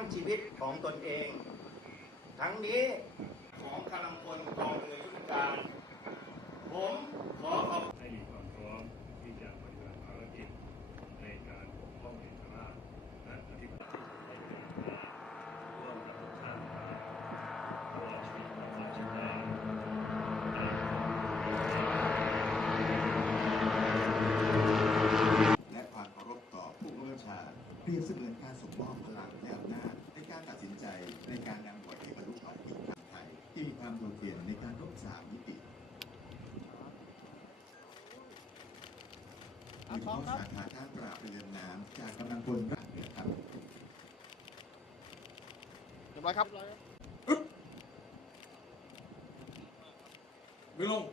งชีวิตของตนเอง ทั้งนี้ของกำลังพลกองเรือยุทธการผมขอขอบให้มีความพร้อมที่จะปฏิบัติภารกิจในการปกป้องเอกราชและอธิปไตยที่จะได้เป็นร่วมกับชาติตลอดชีวิตของเราจะได้และความเคารพต่อผู้บังคับบัญชาเปรียบเสมือนการส่งมอบพลังและอำนาจในการตัดสินใจในการนำบทให้บรรลุภารกิจทางไทยที่มีความโดดเด่นในการรบ3 มิติโดยเฉพาะสาขาการปราบเรือน้ำจากกำลังพลทหารเรือครับเรียบร้อยครับไม่ลง